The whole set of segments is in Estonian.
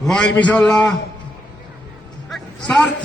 valmis olla. Start!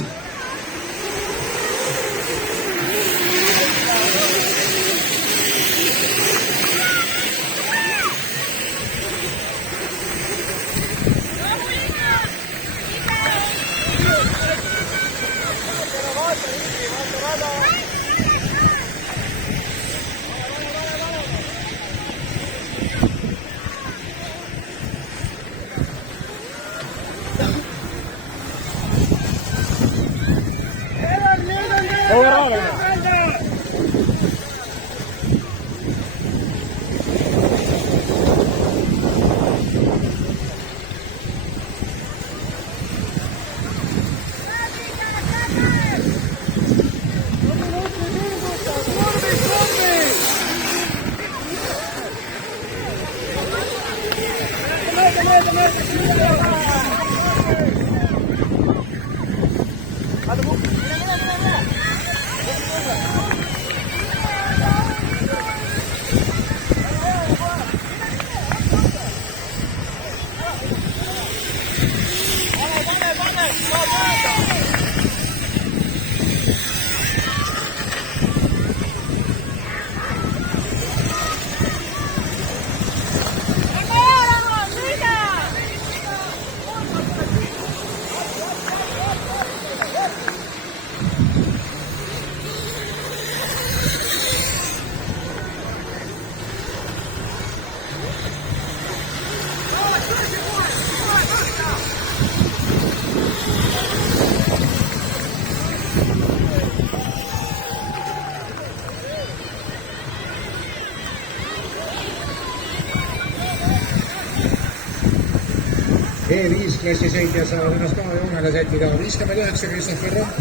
E5 klassi sõitjad saavad ennast ka joonele sättida. 59 Christopher Ropp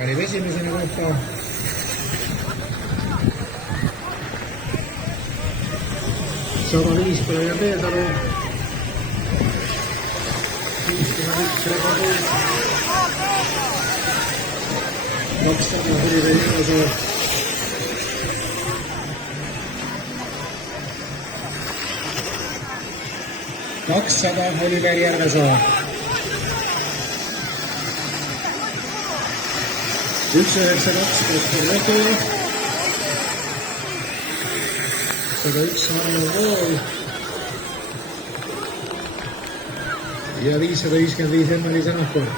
valib esimesena kohta. Sama 5 Brian Peedalu. 51 Regaduus. 200 Hõlive Järvesoo. 200 Hõlive Järvesoo. 192 Peeter Ledu. 101 Arno Vool. Ja 555 Emmeli Sõnakor.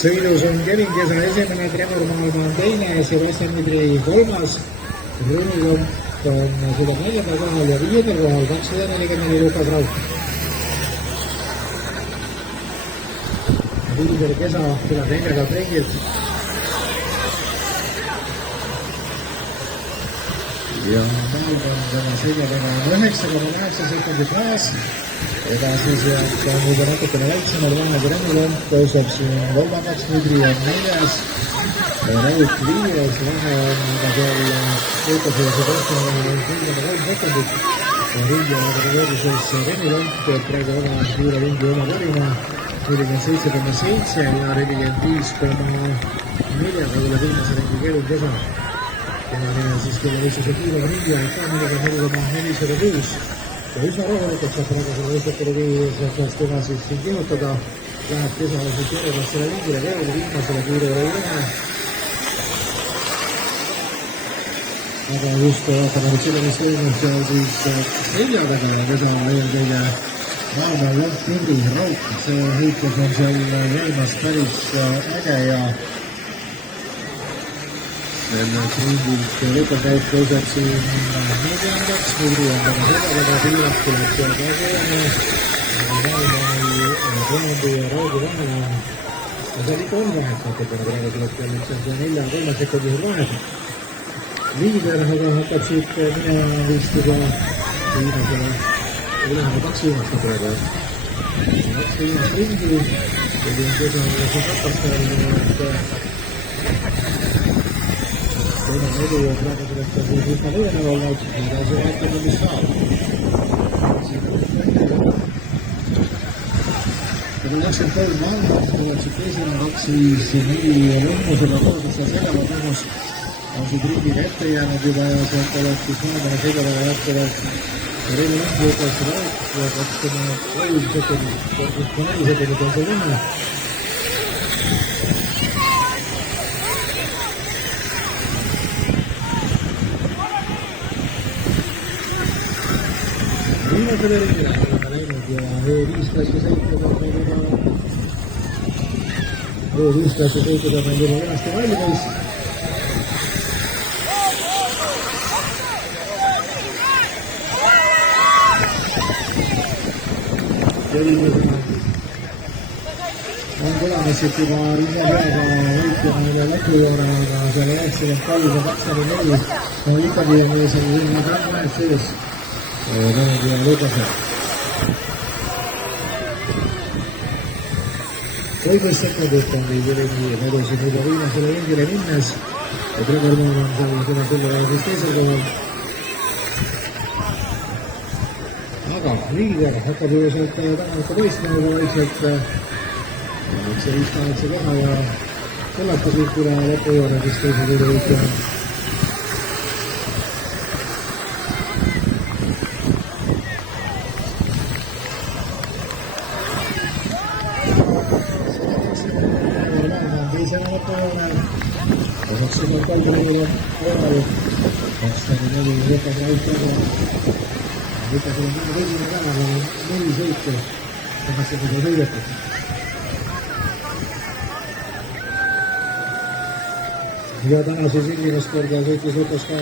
Sõidus on Kevin Kesa esimene, Trevor Maalma on teine, Sebastian Midri kolmas, Rõõmilomp on seda 4. kohal ja 5. kohal 244 Lukas Rauk. Liider Kesa tuleb 4. trengilt. Ja Maalma on tema sõidjaga 9,9 sekundit maas. Edasi sealt on juba natukene väiksemal vahe kui Rõõmilomp, tõuseb siin 3. Midri on 4. Rauk 5. vahe on aga seal Eetasesse Sebastiani 3 sekundit. Ringi võrdluses Rõõmilomp teeb praegu väga suure ringi oma parima 47,7 ja 45,4 tuleb viimase ringi Kevin Kesa. Tema siis kelle võistluse kiirema ringi ajab ka 44,406. Ja üsna rahulikult saab praegu selle võistluskelu viies tema siis siin kihutada. Läheb Kesa siis järjemast selle ringile veel viimasele kiirele üle. Aga just vaatame nüüd selle, mis toimub seal siis selja taga ja Kesa eelkõige Maalma, Lomp, Midri, Rauk. See heitlus on seal käimas päris äge ja selleks ringilt Lukas Rauk tõuseb siin 4. Midri on tema selja taga, Piirak tuleb seal ka koone. Maalmani ja Raugi vahel on seal ikka on vahet natukene praegu tuleb seal lihtsalt 4-3 sekundisel vahet. Liider aga hakkab siit minema vist juba viimasele, või läheme 2 viimast praegu. 2 viimast ringi, kui on Kesa siin katastel, et teine edu ja praegu sellest on siis üsna lõõnev olnud, edasi vaatame, mis saab. Aga 23 Maalma, tuleb siit esimene 2-5-4 lõmmusega koos, seal seljavad lõmmus. On siit ringiga ette jäänud juba ja sealt oleks siis Maalmane sõidavaga jätkuvalt Reili Landi Lukas Raik ja 23 sekundit, 34 sekundit on see võnne. Viimasele ringile oleme läinud ja E5 klassi sõitjad on meil juba kenasti valmis. Ja viimasena on tulemas siit juba rinnepeaga võitjana üle lõpujoone, aga seal 93 ja 24 on ikkagi meil seal rinne praegu sees. Tõnud ja Lukased. 13 sekundit on meil ringi edusin juba viimasele ringile minnes ja Trevermann on seal seda tulla teisel kohal. Aga liider hakkab ju sealt tänavate võistlema juba vaikselt. Nüüd see 5-8 koha ja kõlata siit üle lõpujoone, kes teise tulla võitja on. Teisena lõpujoone. Osaks seda palju neile korral. 24 Lukas Raik taga. Lukas on kõige esimene tänava 4 sõitu. Tahaks seda sõidetud. Ja täna siis esimest korda sõitis Lukas ka